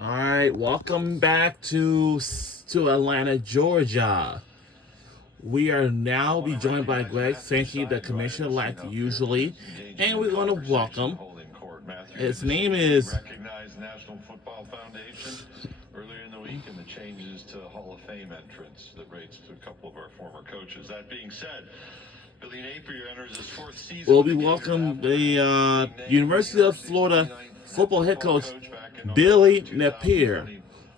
All right, welcome back to Atlanta, Georgia. We are now be joined by Greg Sankey, the commissioner, like usually, and we're going to welcome. His name is. Recognized National Football Foundation earlier in the week, and the changes to Hall of Fame entrance that rates to a couple of our former coaches. That being said, Billy Napier enters his fourth season. We'll be welcome the University of Florida football head coach Billy Napier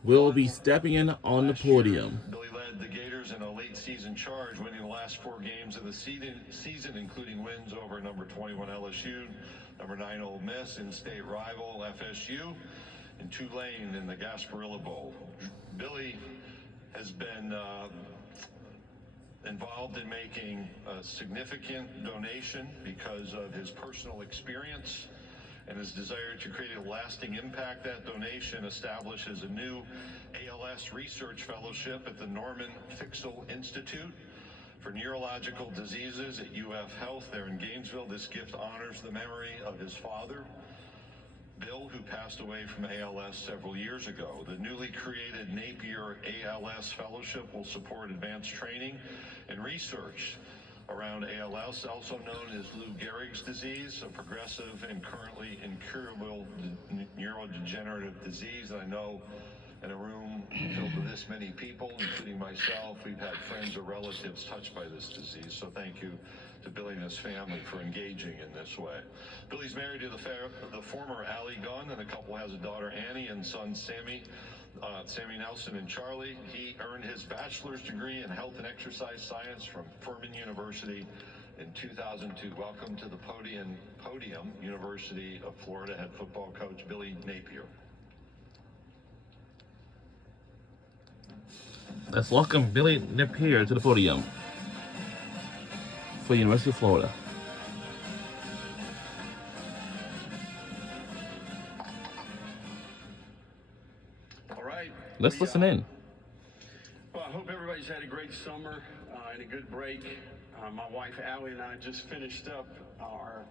will be stepping in on the podium. Billy led the Gators in a late season charge, winning the last 4 games of the season, including wins over number 21 LSU, number 9 Ole Miss, in-state rival FSU, and Tulane in the Gasparilla Bowl. Billy has been involved in making a significant donation because of his personal experience and his desire to create a lasting impact. That donation establishes a new ALS research fellowship at the Norman Fixel Institute for Neurological Diseases at UF Health there in Gainesville. This gift honors the memory of his father, Bill, who passed away from ALS several years ago. The newly created Napier ALS Fellowship will support advanced training and research around ALS, also known as Lou Gehrig's disease, a progressive and currently incurable neurodegenerative disease. And I know in a room filled with this many people, including myself, we've had friends or relatives touched by this disease. So thank you to Billy and his family for engaging in this way. Billy's married to the former Allie Gunn, and the couple has a daughter, Annie, and sons, Sammy Nelson and Charlie. He earned his bachelor's degree in health and exercise science from Furman University in 2002. Welcome to the podium, University of Florida head football coach Billy Napier. Let's welcome Billy Napier to the podium for University of Florida. All right. Let's listen in. Well, I hope everybody's had a great summer and a good break. My wife Allie and I just finished up our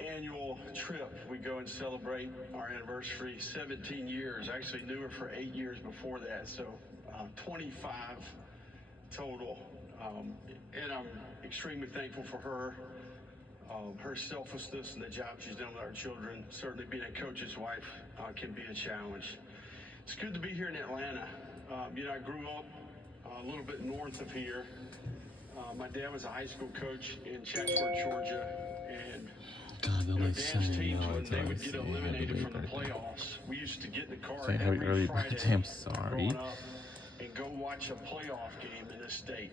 annual trip. We go and celebrate our anniversary, 17 years. I actually knew her for 8 years before that, so 25 total. And I'm extremely thankful for her, her selflessness and the job she's done with our children. Certainly being a coach's wife can be a challenge. It's good to be here in Atlanta. I grew up a little bit north of here. My dad was a high school coach in Chatsworth, Georgia, and Dan's teams, when they would get eliminated from the playoffs, we used to get in the car every Friday growing up and go watch a playoff game in this state.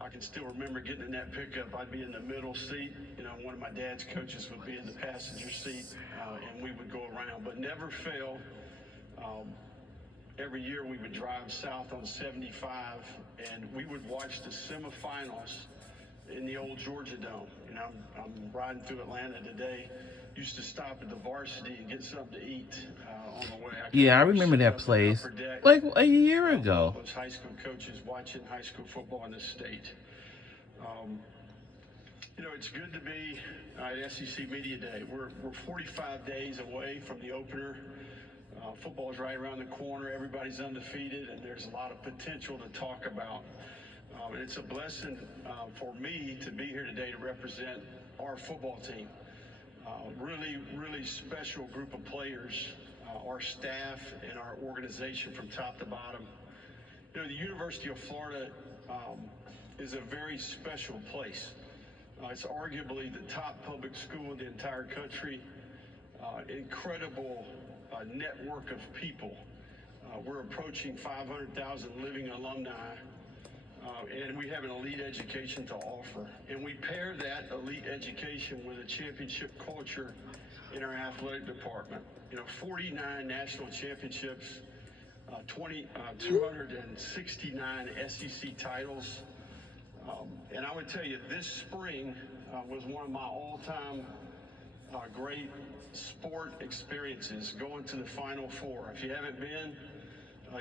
I can still remember getting in that pickup. I'd be in the middle seat. One of my dad's coaches would be in the passenger seat, and we would go around, but never failed. Every year we would drive south on 75, and we would watch the semifinals in the old Georgia Dome. I'm riding through Atlanta today. Used to stop at the Varsity and get something to eat on the way. Yeah, I remember that place like a year ago. Those high school coaches watching high school football in this state. It's good to be at SEC Media Day. We're 45 days away from the opener. Football is right around the corner. Everybody's undefeated, and there's a lot of potential to talk about. And it's a blessing for me to be here today to represent our football team. Really, really special group of players, our staff and our organization from top to bottom. The University of Florida is a very special place. It's arguably the top public school in the entire country. Incredible network of people. We're approaching 500,000 living alumni. And we have an elite education to offer. And we pair that elite education with a championship culture in our athletic department. 49 national championships, 269 SEC titles. And I would tell you, this spring was one of my all-time great sport experiences, going to the Final Four. If you haven't been,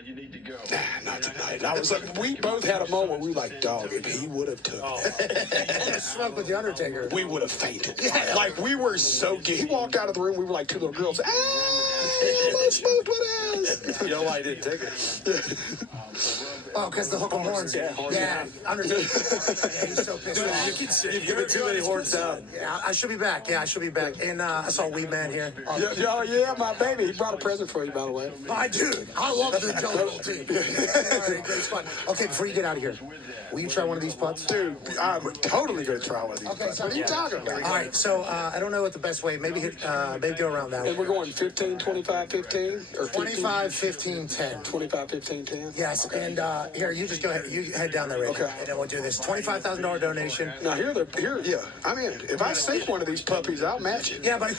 you need to go. Not tonight. I was like, we both had a moment. We were like, dog, if he would have took that, Smoke with the Undertaker. we would have fainted. Like, we were so good. He walked out of the room. We were like two little girls. I smoked with us. You know why I didn't take it? Oh, because the hook 'em horns. Yeah, Undertaker. Yeah, he's so pissed off. You've given too many horns down. Yeah, I should be back. Yeah, I should be back. And I saw Wee Man here. Yeah, my baby. He brought a present for you, by the way. I do. I love the Jungle Team. All right, great spot. Okay, before you get out of here, will you try one of these putts? Dude, I'm totally going to try one of these. Okay, so What are you talking about? All right, so I don't know what the best way. Maybe hit, maybe go around that And way. we're going 15, 25, 15? Or 25, 15, 10. 25, 15, 10? Yes, and here, you just go ahead. You head down there, Rick. Okay. And then we'll do this. $25,000 donation. Now, yeah. I mean, if I sink one of these puppies, I'll match it. Yeah, but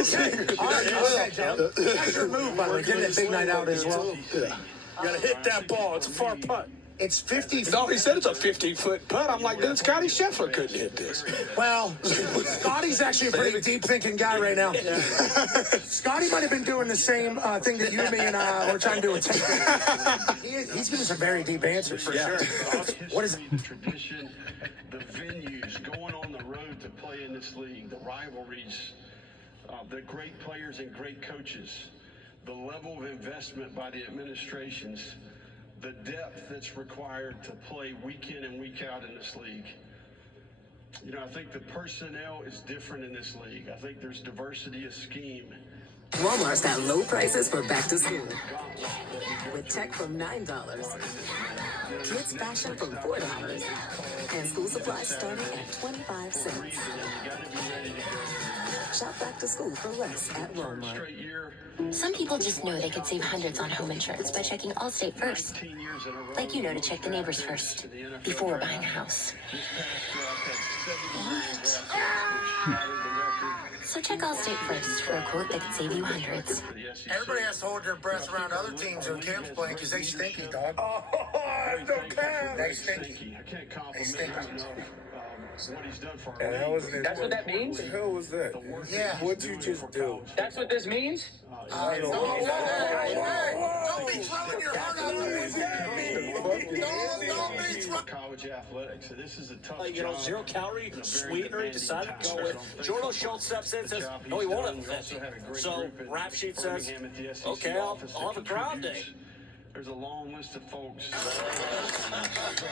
okay. All right, Joe. That's your move, by the way. Getting a big night out as well. Yeah. You gotta hit that ball. It's a far putt. It's 50. No, he said it's a 50-foot putt. I'm like, then Scotty Scheffler couldn't hit this. Well, Scotty's actually a pretty deep-thinking guy right now. Scotty might have been doing the same thing that you, me, and we're trying to do with Taker. He's giving some very deep answers. For sure. What is The tradition, the venues, going on the road to play in this league, the rivalries, the great players and great coaches, the level of investment by the administrations, the depth that's required to play week in and week out in this league. You know, I think the personnel is different in this league. I think there's diversity of scheme. Walmart's got low prices for back to school. With tech from $9, kids fashion from $4, and school supplies starting at 25 cents. Shop back to school for less at Walmart. Straight year, Some people just know they could save hundreds on home insurance by checking Allstate first. 10 years in a row. Like you know to check the neighbors first before buying a house. So check Allstate first for a quote that could save you hundreds. Everybody has to hold their breath around other teams when Cam's playing because they stinky, dog. They stinky. I can't compliment stinky. him enough, what he's done for our league. That's what that means? What the hell was that? Yeah. What'd you just do? That's what this means? Don't be throwing your heart out the College athletics. So this is a tough You know, job. 0 calorie, Very sweetener, he demanding decided to go job. with. Jordan Schultz steps in and says, no, he won't have a 50. So rap sheet says, okay, I'll have a crowd day. There's a long list of folks.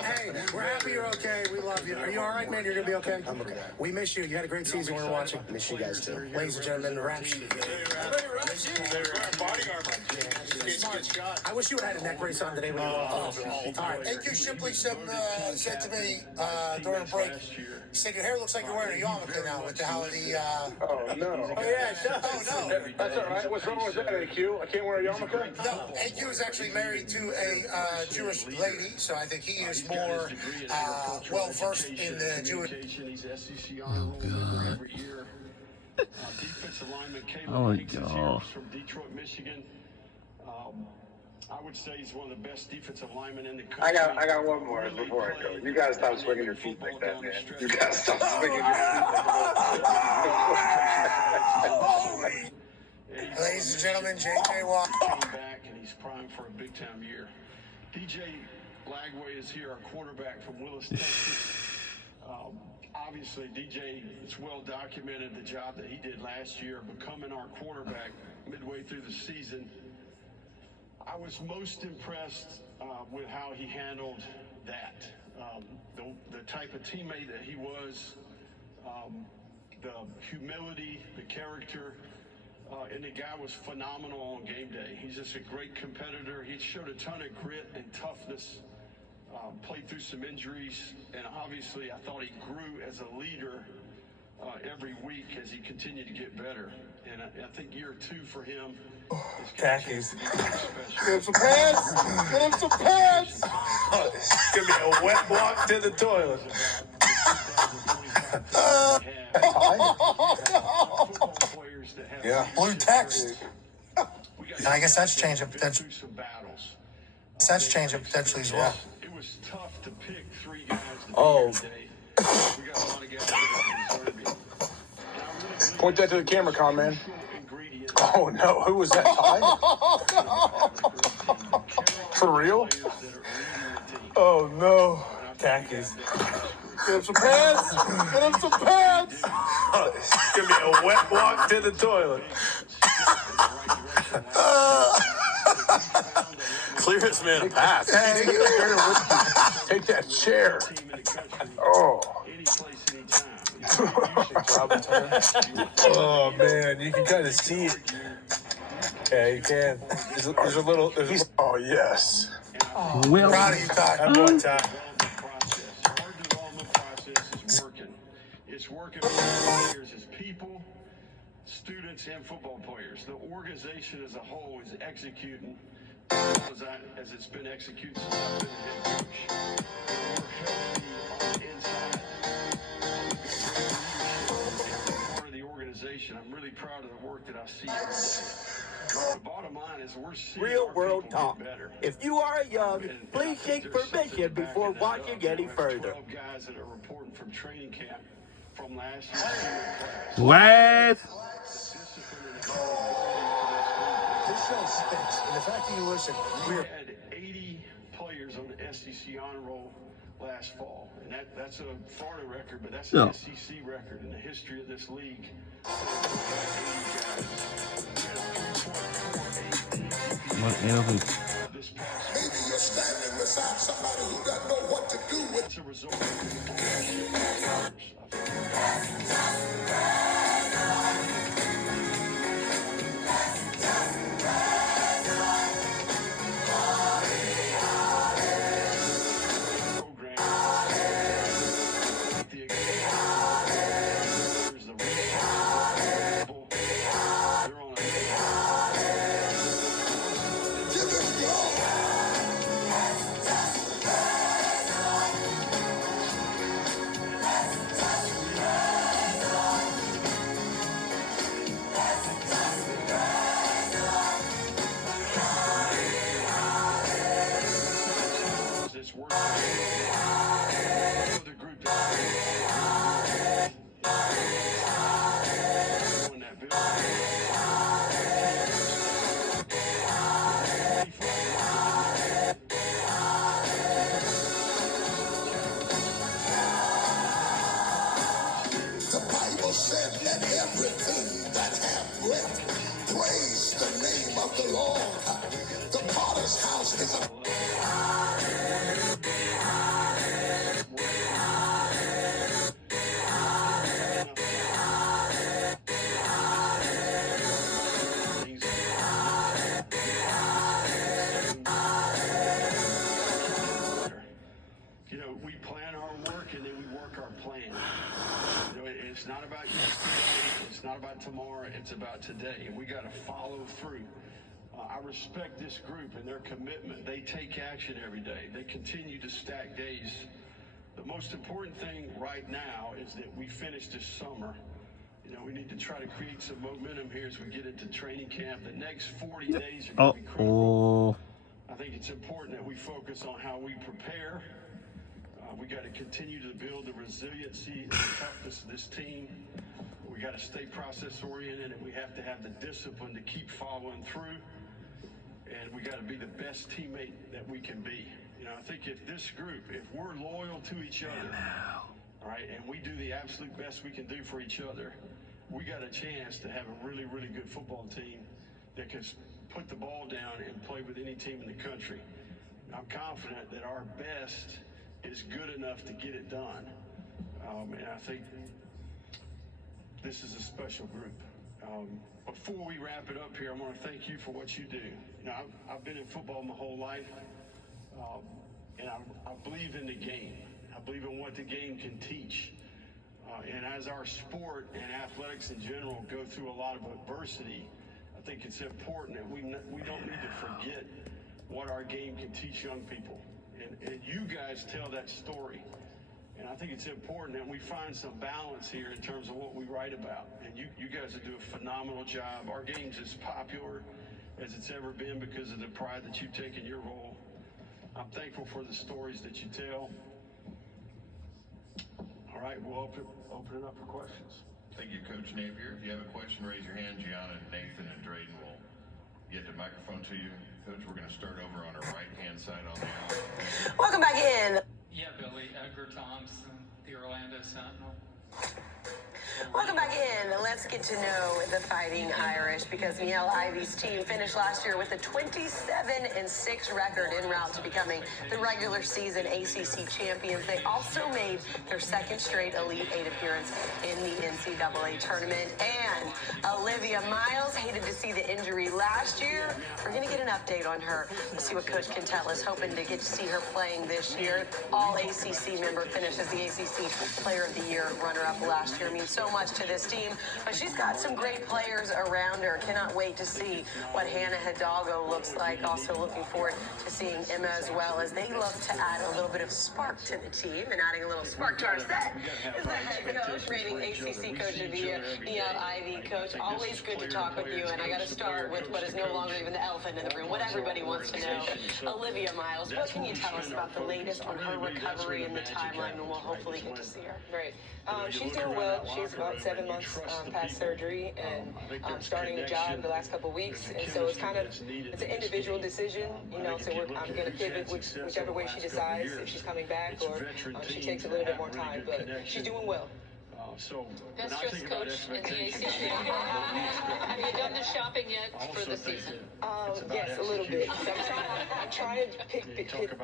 Hey, we're happy you're okay. We love you. Are you all right, man? You're going to be okay? I'm okay. We miss you. You had a great season. We were watching. Miss you guys, too. Ladies and gentlemen, the rap sheet. I wish you would have had a neck brace on today. When you were all right. AQ Shipley said to me during the break, he said, your hair looks like you're wearing a yarmulke now with how the... Oh, no. Oh, yeah, it does. Oh, no. That's all right. What's wrong with that, AQ? I can't wear a yarmulke? No, AQ is actually married to a Jewish lady, so I think he is more well-versed in the Jewish... He's SEC honor roll member every year. Defensive lineman Caleb Oh my Banks is here God. from Detroit, Michigan. I would say he's one of the best defensive linemen in the country. I got one more before I go. You gotta stop swinging your feet like that, man. You gotta stop swinging your feet. Ladies and gentlemen, J.J. Watt. Came back and he's primed for a big-time year. DJ Lagway is here, our quarterback from Willis, Texas. Obviously, DJ, it's well documented the job that he did last year, becoming our quarterback midway through the season. I was most impressed with how he handled that. The type of teammate that he was, the humility, the character, and the guy was phenomenal on game day. He's just a great competitor. He showed a ton of grit and toughness, played through some injuries, and obviously I thought he grew as a leader every week as he continued to get better. And I think year 2 for him is Khakis. special. Get him some pants! Get him some pants! It's gonna be a wet walk to the toilet. Yeah. Blue text. And I guess that's changing potentially. That's changing potentially as well. It was tough to pick 3 guys to be Oh. here today. We got a lot of guys that deserve it. Point that to the camera, con man. Ingredient. Oh no, who was that? Ty? Carry For real? Oh no. Khakis. Get him some pants. Get him some pants. Give me a wet walk to the toilet. Clear this man a path. Hey, take that chair. Oh. Oh man, you can kind of see it. Yeah, you can. There's a little. Oh, yes. Will. Proud of you, Todd. Have one time. It's working for players as people, students, and football players. The organization as a whole is executing as it's been executed since I've been the head coach. We're healthy on the inside. Part of the organization. I'm really proud of the work that I see every day. The bottom line is we're seeing Real our world people talk. get better. If you are young, And please I think seek there's something permission backing before that watching up. any We have further. 12 guys that are reporting from training camp from last year's class. What? This show stinks. And the fact that you listen, We had 80 players on the SEC honor roll last fall, and that's a Florida record, but that's an Yeah. SEC record in the history of this league. What else? This past maybe you're standing beside somebody who doesn't know what to do with. It's a result of this work. The group in that The Bible said, let everything that have breath praise the name of the Lord. The potter's house is a You know, we plan our work and then we work our plan. You know, it's not about yesterday, it's not about tomorrow, it's about today. And we got to follow through. I respect this group and their commitment. They take action every day. They continue to stack days. The most important thing right now is that we finish this summer. You know, we need to try to create some momentum here as we get into training camp. The next 40 days are going to be critical. I think it's important that we focus on how we prepare. We got to continue to build the resiliency and the toughness of this team. We got to stay process oriented, and we have to have the discipline to keep following through. And we got to be the best teammate that we can be. You know, I think if this group, if we're loyal to each other, all right, and we do the absolute best we can do for each other, we got a chance to have a really, really good football team that can put the ball down and play with any team in the country. I'm confident that our best is good enough to get it done. And I think this is a special group. Before we wrap it up here, I want to thank you for what you do. You know, I've been in football my whole life, and I believe in the game. I believe in what the game can teach. And as our sport and athletics in general go through a lot of adversity, I think it's important that we don't need to forget what our game can teach young people. And you guys tell that story. And I think it's important that we find some balance here in terms of what we write about. And you guys do a phenomenal job. Our game's as popular as it's ever been because of the pride that you take in your role. I'm thankful for the stories that you tell. All right, we'll open it up for questions. Thank you, Coach Napier. If you have a question, raise your hand. Gianna, Nathan, and Drayden will get the microphone to you. Coach, we're going to start over on our right-hand side on the aisle. Welcome back in. Yeah, Billy, Edgar Thompson, the Orlando Sentinel. Welcome back in. Let's get to know the Fighting Irish because Niele Ivy's team finished last year with a 27-6 record en route to becoming the regular season ACC champions. They also made their second straight Elite Eight appearance in the NCAA tournament. And Olivia Miles hated to see the injury last year. We're going to get an update on her. Let's see what Coach can tell us. Hoping to get to see her playing this year. All ACC member finished as the ACC Player of the Year runner-up last year. Means so much to this team, but she's got some great players around her. Cannot wait to see what Hannah Hidalgo looks like. Also looking forward to seeing Emma as well, as they love to add a little bit of spark to the team, and adding a little spark to our set is the head coach, reigning ACC Coach of the Year, Niele Ivy. Coach, always good to talk with you, and I got to start with what is no longer even the elephant in the room, what everybody wants to know. Olivia Miles, what can you tell us about the latest on her recovery and the timeline, and we'll hopefully get to see her? Right. She's doing well. She's about 7 months past surgery and starting a job the last couple of weeks. And so it's an individual decision, you know, so I'm going to pivot whichever way she decides, if she's coming back or she takes a little bit more time. But she's doing well. Best dressed coach in the ACC. Have you done the shopping yet for the season? Yes, a little bit. So I'm trying to pick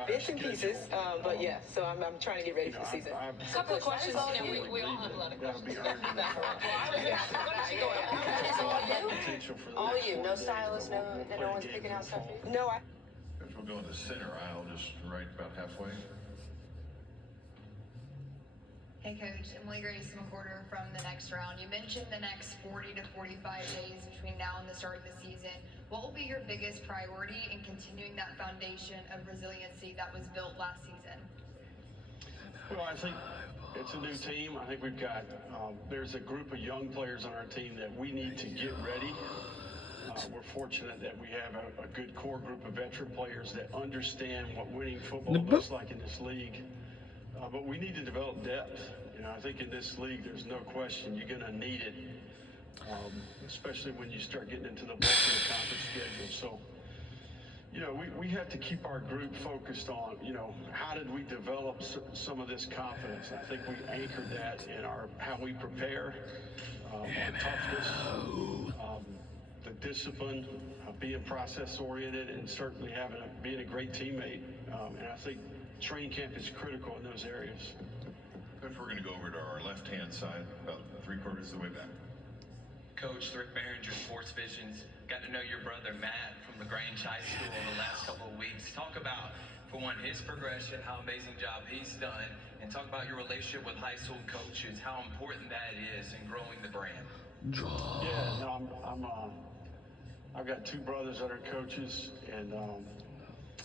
bits and pieces, but yeah, so I'm trying to get ready for the season. A couple of questions, you know, we all have a lot of questions. What did you go out? All you, no stylist, no one's picking out stuff for you? No, We'll go in the center aisle, just right about halfway. Hey Coach, Emily Grace McWhorter from The Next Round. You mentioned the next 40 to 45 days between now and the start of the season. What will be your biggest priority in continuing that foundation of resiliency that was built last season? Well, I think it's a new team. I think we've got, there's a group of young players on our team that we need to get ready. We're fortunate that we have a good core group of veteran players that understand what winning football looks like in this league. But we need to develop depth. You know, I think in this league, there's no question you're going to need it, especially when you start getting into the bulk of the conference schedule. So, you know, we have to keep our group focused on, you know, how did we develop some of this confidence? I think we anchored that in how we prepare, our toughness, the discipline, being process-oriented, and certainly being a great teammate. And I think training camp is critical in those areas. Coach, we're going to go over to our left-hand side, about 3/4 of the way back. Coach, Rick Behringer, Sports Visions. Got to know your brother Matt from LaGrange High School the last couple of weeks. Talk about, for one, his progression, how amazing job he's done, and talk about your relationship with high school coaches, how important that is in growing the brand. Yeah, no, I've got two brothers that are coaches, and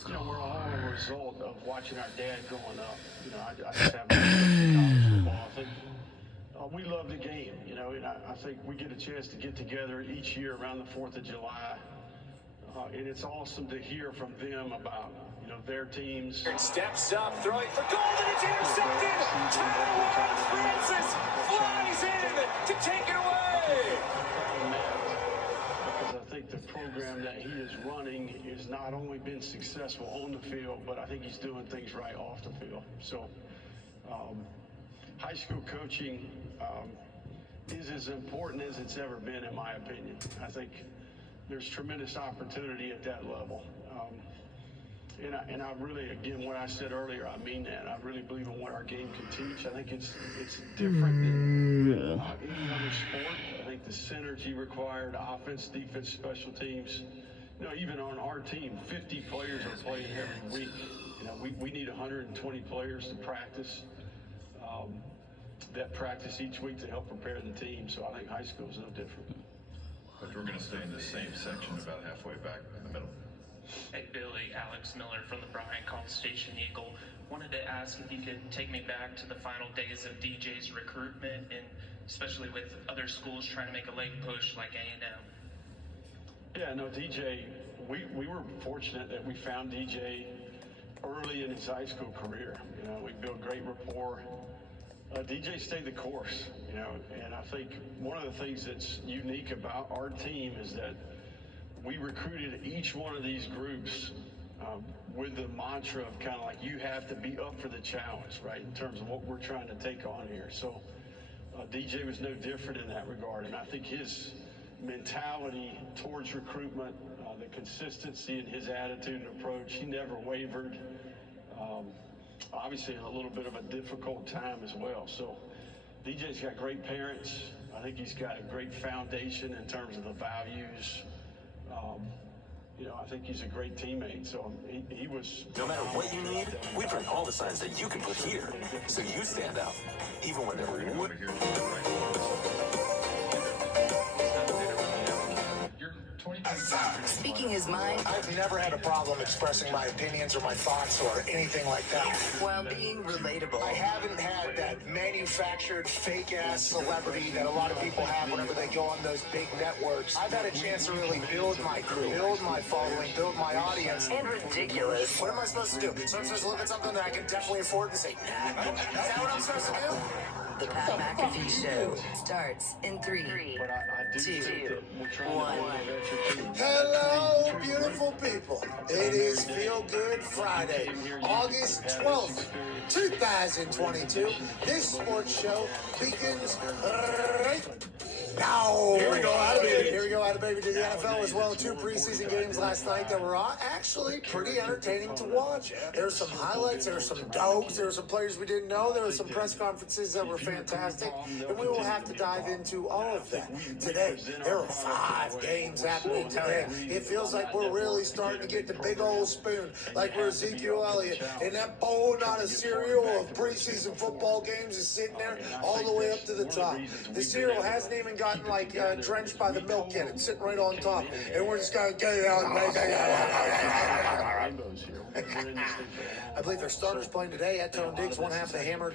you know, we're all a result of watching our dad growing up. You know, I just have college football. I think we love the game, you know, and I think we get a chance to get together each year around the 4th of July. And it's awesome to hear from them about, you know, their teams. Steps up, throwing for goal, and it's intercepted. Taiwan Francis flies in to take it away. Because I think the program that he is running has not only been successful on the field, but I think he's doing things right off the field. So high school coaching is as important as it's ever been, in my opinion. I think there's tremendous opportunity at that level. And I really, again, what I said earlier, I mean that. I really believe in what our game can teach. I think it's different than any other sport. I think the synergy required, offense, defense, special teams. You know, even on our team, 50 players are playing every week. You know, we need 120 players to practice. That practice each week to help prepare the team. So I think high school is no different. But we're going to stay in the same section about halfway back in the middle. Hey Billy, Alex Miller from the Bryan College Station Eagle. Wanted to ask if you could take me back to the final days of DJ's recruitment, and especially with other schools trying to make a leg push like A&M. Yeah, no, DJ, we were fortunate that we found DJ early in his high school career. You know, we built great rapport. DJ stayed the course, you know, and I think one of the things that's unique about our team is that we recruited each one of these groups with the mantra of kind of like, you have to be up for the challenge, right, in terms of what we're trying to take on here. So DJ was no different in that regard, and I think his mentality towards recruitment, the consistency in his attitude and approach, he never wavered. Obviously in a little bit of a difficult time as well. So DJ's got great parents. I think he's got a great foundation in terms of the values. I think he's a great teammate. So he was. No matter what you need, we bring all the signs that you can put here, so you stand out, even when there would. Speaking his mind. I've never had a problem expressing my opinions or my thoughts or anything like that. While being relatable. I haven't had that manufactured fake-ass celebrity that a lot of people have whenever they go on those big networks. I've had a chance to really build my crew, build my following, build my audience. And ridiculous. What am I supposed to do? So I'm supposed to look at something that I can definitely afford and say, nah. Is that what I'm supposed to do? The Pat McAfee Show starts in 3, 2, 1. Hello, beautiful people. It is Feel Good Friday, August 12th, 2022. This sports show begins right now. Here we go, out of baby. Here we go, out of baby to the NFL as well. 2 preseason games last night that were actually pretty entertaining to watch. There were some highlights, there were some dogs, there were some players we didn't know, there were some press conferences that were fantastic, and we will have to dive into all of that today. There were 5 games happening today. It feels like we're really starting to get the big old spoon, like we're Ezekiel Elliott, and that bowl, not a cereal of preseason football games is sitting there all the way up to the top. The cereal hasn't even gotten drenched by the milk in it, sitting right on top, and we're just gonna get it out. I believe their starters playing today. Tone Diggs, one half of the Hammer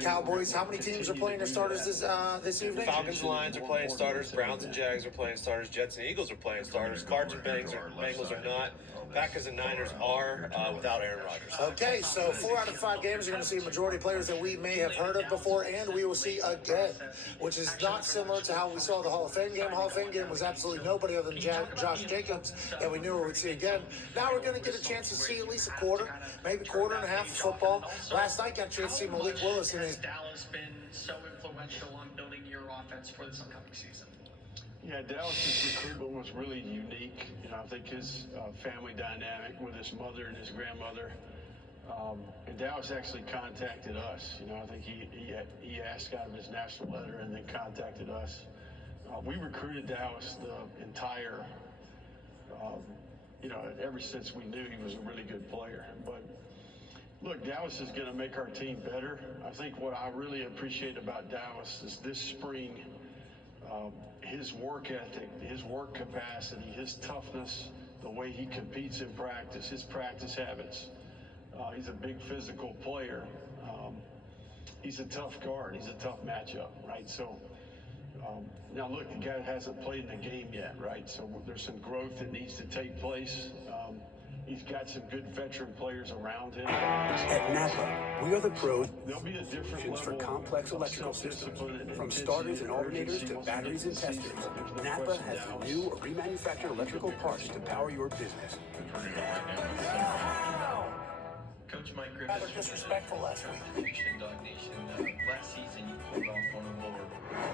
Cowboys. How many teams are playing their starters this evening? Falcons and Lions are playing starters. Browns and Jags are playing starters. Jets and Eagles are playing starters. Cards and Bengals are not. Packers and Niners are without Aaron Rodgers. Okay, so 4 out of 5 games are going to see a majority of players that we may have heard of before, and we will see again, which is not similar to how we saw the Hall of Fame game. Hall of Fame game was absolutely nobody other than Josh Jacobs that we knew we would see again. Now we're going to get a chance to see at least a quarter, maybe quarter and a half of football. Last night got a chance to see Malik Willis in his. Dallas been so influential on building your offense for this upcoming season? Yeah, Dallas's recruitment was really unique. I think his family dynamic with his mother and his grandmother. And Dallas actually contacted us. I think he asked out of his national letter and then contacted us. We recruited Dallas the entire, ever since we knew he was a really good player. But look, Dallas is going to make our team better. I think what I really appreciate about Dallas is this spring, his work ethic, his work capacity, his toughness, the way he competes in practice, his practice habits. He's a big physical player. He's a tough guard. He's a tough matchup, right? So now look, the guy hasn't played in the game yet, right? So there's some growth that needs to take place. He's got some good veteran players around him. At Napa, we are the pros There'll be a different for level complex electrical systems, from starters and alternators to batteries and testers. Napa has the new or remanufactured electrical parts to power your business. Coach Mike Griffith. Rather disrespectful last week. Dog Nation. Last season, you pulled off one of the more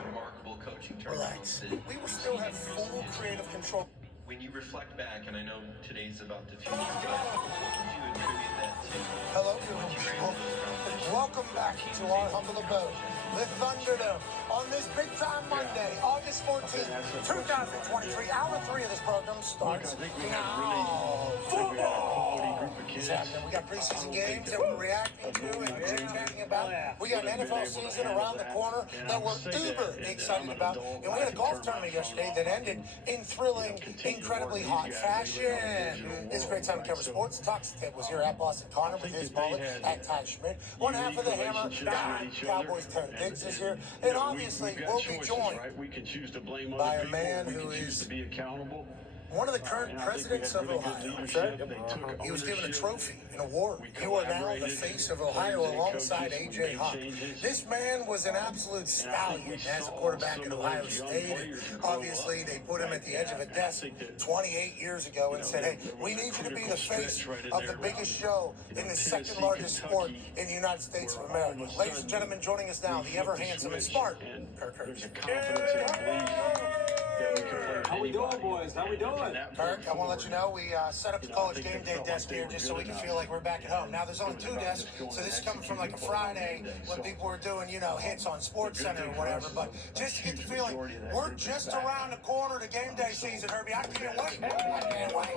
remarkable coaching turnarounds. We will still have full creative control. When you reflect back, and I know today's about the future, but what would you attribute that to? Hello, beautiful people. Welcome back to our humble abode, the Thunderdome, on this big-time Monday, August 14th, 2023. Hour 3 of this program starts now. Football is happening. We got preseason games that we're reacting to and chit-chatting about. We got an NFL season around the corner that we're uber excited about. And we had a golf tournament yesterday that ended in thrilling, incredibly hot fashion. It's a great time to cover sports. Toxic Ted was here at Boston Connor with his mullet at Ty Schmidt. One half of the Hammer, Cowboys Tone Diggs is here. And obviously, we'll be joined we can choose to blame by other a man people. who We can choose is to be accountable. one of the current presidents of Ohio. He was given a trophy, an award. You are now the face of Ohio alongside A.J. Hawk. This man was an absolute stallion as a quarterback at Ohio State. And obviously, they put him at the edge of a desk 28 years ago and said, hey, we need you to be the face of the biggest show in the second largest sport in the United States of America. Ladies and gentlemen, joining us now, the ever handsome and smart Kirk Herbstreit. How we doing, boys? How we doing? Kirk, I want to let you know we set up the college game day desk here just so we can feel like we're back at home. Now, there's only 2 desks, so this is coming from like a Friday when people were doing, you know, hits on Sports Center or whatever. But just to get the feeling, we're just around the corner to game day season, Herbie. I can't wait. I can't wait.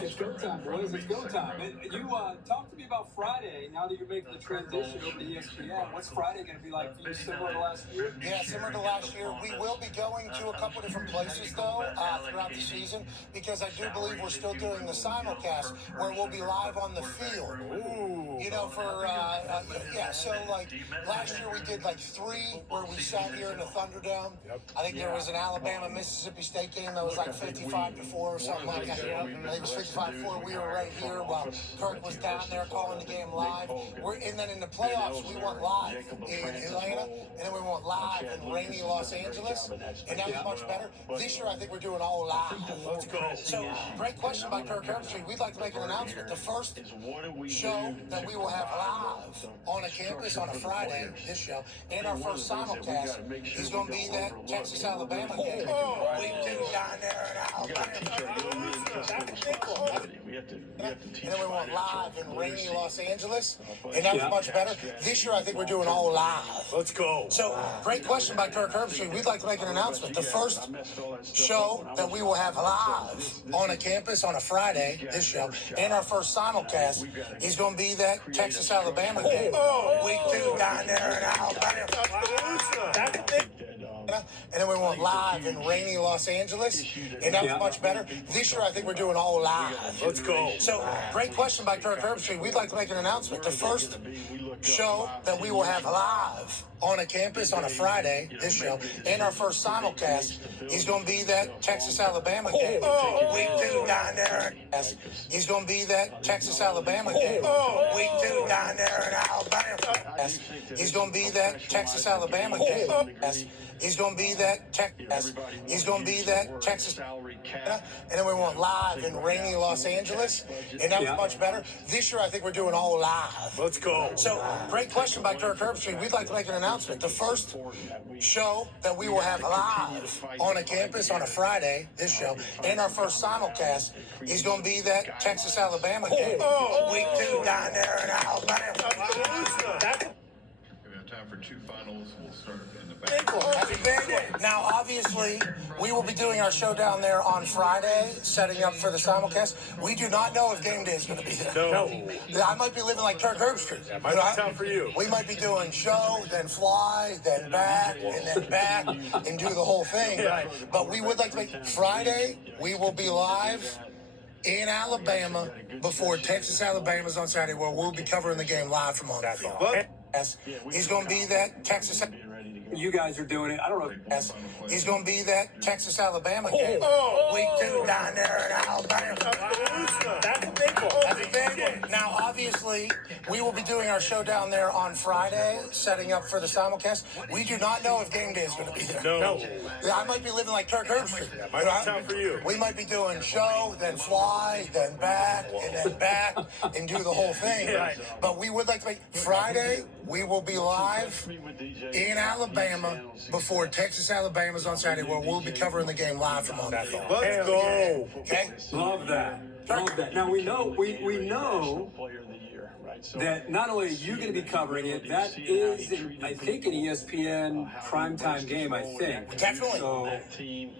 It's go time, boys. It's go time. And you talk to me about Friday. Now that you're making the transition over to ESPN, what's Friday going to be like for you? Similar to last year? Yeah, similar to last year. We will be going to a couple different places though throughout the season because I do believe we're still doing the simulcast where we'll be live on the field. You know, for yeah. So like last year we did like 3 where we sat here in the Thunderdome. I think there was an Alabama Mississippi State game that was like 55-4 or something like that. I think it was 55-4. We were right here while Kirk was down there calling the game live. And then in the playoffs we went live in Atlanta, and then we went live in rainy Los Angeles, and that was much better. This year I think we're doing all live. Let's go. So great question by Kirk Herbstreit. We'd like to make an announcement. The first show that we will have live on a campus on a Friday, this show, and our first simulcast is going to be that Texas-Alabama game. We do down there in Alabama. And then we went live in rainy Los Angeles, and that was much better. This year I think we're doing all live. Let's go. So great question by Kirk Herbstreit. We'd like to make an announcement. The first show that we will have live on a campus on a Friday, this show, and our first simulcast is going to be that Texas-Alabama game. Week 2 down there in Alabama. And then we went live in rainy Los Angeles, and that was much better. This year I think we're doing all live. Let's go. So great question by Kirk Herbstreit. We'd like to make an announcement. The first show that we will have live on a campus on a Friday, this show, and our first simulcast is going to be that Texas-Alabama game. Week 2 down there. Is going to be that Texas-Alabama game. Week 2 down there in Alabama. Is going to be that Texas-Alabama game. He's going to be that Texas. He's going to be that Texas. And then we went live in rainy Los Angeles, and that was much better. This year I think we're doing all live. Let's go. So great question by Kirk Herbstreit. We'd like to make an announcement. The first show that we will have live on a campus on a Friday, this show, and our first simulcast is going to be that Texas-Alabama game. Week 2 down there in Alabama. We have time for 2 finals. We'll start in the back. Now, obviously, we will be doing our show down there on Friday, setting up for the simulcast. We do not know if game day is going to be there. No. I might be living like Kirk Herbstreit. That might be tough for you. We might be doing show, then fly, then back, and then back, and do the whole thing. But we would like to make Friday, we will be live in Alabama before Texas-Alabama's on Saturday, where we'll be covering the game live from on that field. He's going to be that Texas. You guys are doing it. I don't know. He's going to be that Texas-Alabama game. Week 2 down there in Alabama. That's a big one. That's a big one. Now, obviously, we will be doing our show down there on Friday, setting up for the simulcast. We do not know if game day is going to be there. No. I might be living like Kirk Herbstreit. That might be tough for you. We might be doing show, then fly, then back, and then back, and do the whole thing. But we would like to make Friday, we will be live in Alabama before Texas-Alabama's on Saturday, where we'll be covering the game live from on that field. Let's go. Okay? Love that. Love that. Now we know that not only are you going to be covering it, that is, I think, an ESPN primetime game, I think. Definitely. So,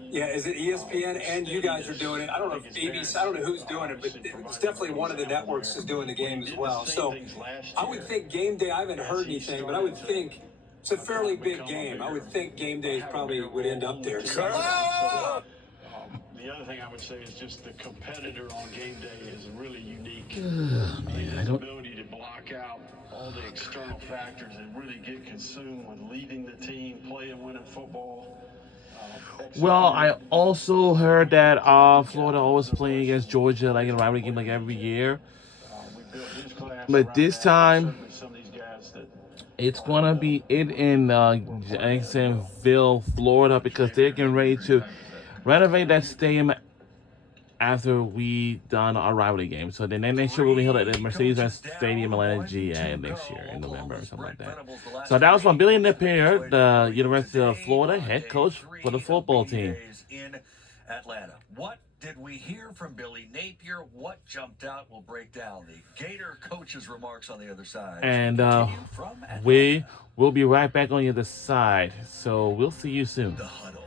yeah, is it ESPN and you guys are doing it? I don't know if ABC, I don't know who's doing it, but it's definitely one of the networks is doing the game as well. So I would think game day, I haven't heard anything, but I would think it's a fairly big game. I would think game day probably would end up there. So. The other thing I would say is just the competitor on game day is really unique. I don't. Ability to block out all the external factors and really get consumed with leading the team, playing, winning football. Well, I also heard that Florida always playing against Georgia like in a rivalry game like every year. But this time, it's gonna be in Jacksonville, Florida, because they're getting ready to renovate that stadium after we done our rivalry game. So then next year will be held at the Mercedes-Benz Stadium, Atlanta, GA next year in November or something like that. So that was from Billy Napier, the University of Florida head coach for the football team. In Atlanta. What did we hear from Billy Napier? What jumped out? We'll break down the Gator coach's remarks on the other side. And we will be right back on the other side. So we'll see you soon. The Huddle.